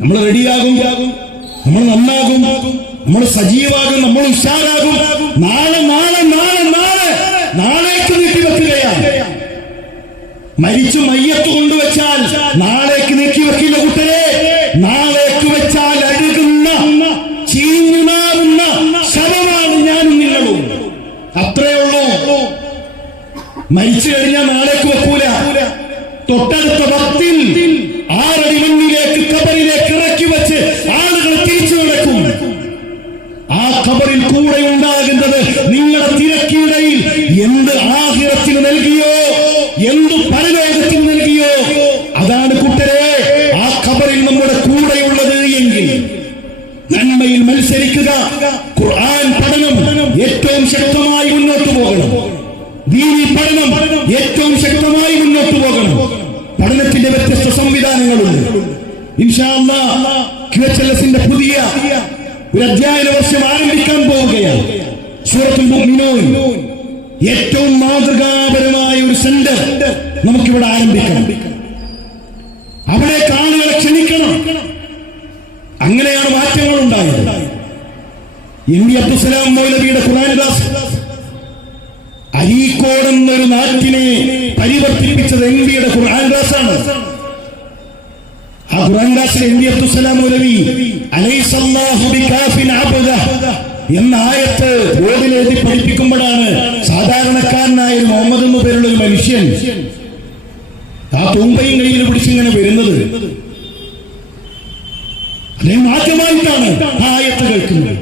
നമ്മൾ റെഡിയാകും, നമ്മൾ നന്നാകും, നമ്മൾ സജീവാകും, നമ്മൾ ഉഷാറാകും. നാളെ നാളെ നാളെ നാളെ നാളേക്ക് നീക്കി വെക്കുകയാണ്. മരിച്ചു മയ്യത്ത് കൊണ്ടുവച്ചാൽ നാളേക്ക് നീക്കി വെക്കില്ല കൂട്ടരെ. നാളേക്ക് വെച്ചാൽ അഴുകുന്ന ചീഞ്ഞുനാറുന്ന ശവമാണ് ഞാനും നിങ്ങളും. അത്രേ ഉള്ളൂ. മരിച്ചു കഴിഞ്ഞാൽ നാളേക്ക് വെക്കൂല. തൊട്ടടുത്ത വക്തിൽ 6 അടി മണ്ണിലേക്ക് ഖബറിലേക്ക് ഇറക്കി വെച്ച് ആളുകൾ തിരിച്ചു നടക്കും. ആ ഖബറിൽ കൂടെ ഉണ്ടാകുന്നത് നിങ്ങളുടെ തിരക്കിടയിൽ എന്ത് ആഖിറത്തിന് നൽകിയോ, എന്ത് പരലോകത്തിന് നൽകിയോ, അതാണ് കൂട്ടരെ ആ ഖബറിൽ നമ്മുടെ കൂടെയുള്ളത് എങ്കിൽ നന്മയിൽ മത്സരിക്കുക. ഖുർആൻ പഠനം ഏറ്റവും ശക്തമായി മുന്നോട്ട് പോകണം. ദീനി പഠനം ഏറ്റവും ശക്തമായി മുന്നോട്ട് പോകണം. പഠനത്തിന്റെ വ്യത്യസ്ത സംവിധാനങ്ങളുണ്ട്. ഇൻഷാ അല്ലാഹ് QHLS-ന്റെ പുതിയ ഒരു അധ്യയന വർഷം ആരംഭിക്കാൻ പോവുകയാണ്. സൂറത്തുൽ മുഅ്മിനൂൻ ഏറ്റവും മാതൃകാപരമായ ഒരു സെന്റർ നമുക്കിവിടെ ആരംഭിക്കണം. അവിടെ ആളുകളെ ക്ഷണിക്കണം. അങ്ങനെയാണ് മാറ്റങ്ങൾ ഉണ്ടായത്. MV അബ്ദുസ്സലാം മൗലവിയുടെ ഖുർആൻ ക്ലാസ് അരീക്കോട് എന്നൊരു നാട്ടിനെ പരിവർത്തിപ്പിച്ചത് MVയുടെ ഖുർആൻ ക്ലാസാണ്. ആ ഖുർആൻ ക്ലാസിൽ MV അബ്ദുസ്സലാം മൗലവി അലൈസല്ലാഹു ബികാഫിൻ അബ്ദഹ് എന്ന ആയത്ത് ബോർഡിലെഴുതി പഠിപ്പിക്കുമ്പോഴാണ് സാധാരണക്കാരനായ ഒരു മുഹമ്മദ് എന്നു പേരുള്ള ഒരു മനുഷ്യൻ ആ തുമ്പയും കയ്യിൽ പിടിച്ചിങ്ങനെ വരുന്നത്. അദ്ദേഹം ആദ്യമായിട്ടാണ് ആ ആയത്ത് കേൾക്കുന്നത്.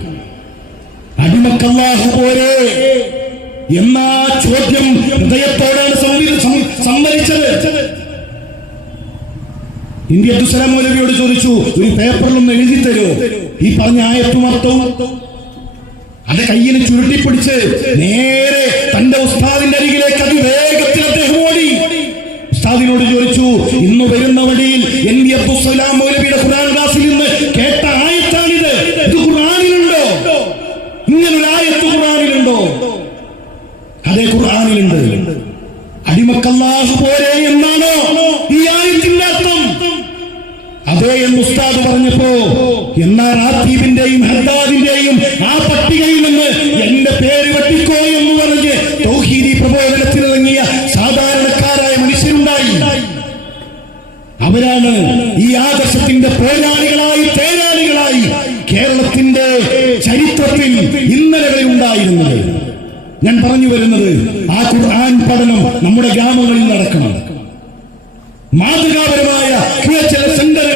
അടിമക്കല്ലാഹു പോരെ എന്ന ചോദ്യം ഹൃദയത്തോടാണ് സംവരിച്ചത്. MV അബ്ദുസ്സലാം മൗലവിയോട് ചോദിച്ചു, ഒരു പേപ്പറിലൊന്ന് എഴുതി തരോ ഈ പറഞ്ഞ ആയത്തും അർത്ഥവും. അത് കയ്യിൽ ചുരുട്ടിപ്പിടിച്ച് നേരെ തന്റെ ഉസ്താദിന്റെ അരികിലേക്ക് അതിവേഗത്തിൽ അദ്ദേഹം ഓടി. ഉസ്താദിനോട് ചോദിച്ചു, ഇന്ന് വരുന്ന വഴിയിൽ MV അബ്ദുസ്സലാം മൗലവിയുടെ ഖുർആൻ ക്ലാസ്സിൽ നിന്ന് കേട്ട ആയത്താണിത്. ഇത് ഖുർആനിലുണ്ടോ? ഇങ്ങനൊരു ആയത്ത് ഖുർആനിലുണ്ടോ? അതേ, ഖുർആനിലുണ്ട്. അടിമക്കല്ലാഹു പോരെ എന്നാണോ ഈ ആയത്തിന്റെ അർത്ഥം? അതേ എന്ന് ഉസ്താദ് പറഞ്ഞപ്പോ, എന്നാ റാത്തീബിന്റെയും ഹദ്ദാദിന്റെയും ആ പട്ടികയിൽ നിന്ന് എന്റെ പേര് വെട്ടിക്കോ എന്ന് പറഞ്ഞ് തൗഹീദി പ്രബോധനത്തിനിറങ്ങിയ സാധാരണക്കാരായ മനുഷ്യരുണ്ടായി. അവരാണ് ഈ ആദർശത്തിന്റെ തേരാളികളായി കേരളത്തിന്റെ ചരിത്രത്തിൽ ഇന്നലെ വരെ ഉണ്ടായിരുന്നത്. ഞാൻ പറഞ്ഞു വരുന്നത്, ആ ഖുർആൻ പഠനം നമ്മുടെ ഗ്രാമങ്ങളിൽ നടക്കണം.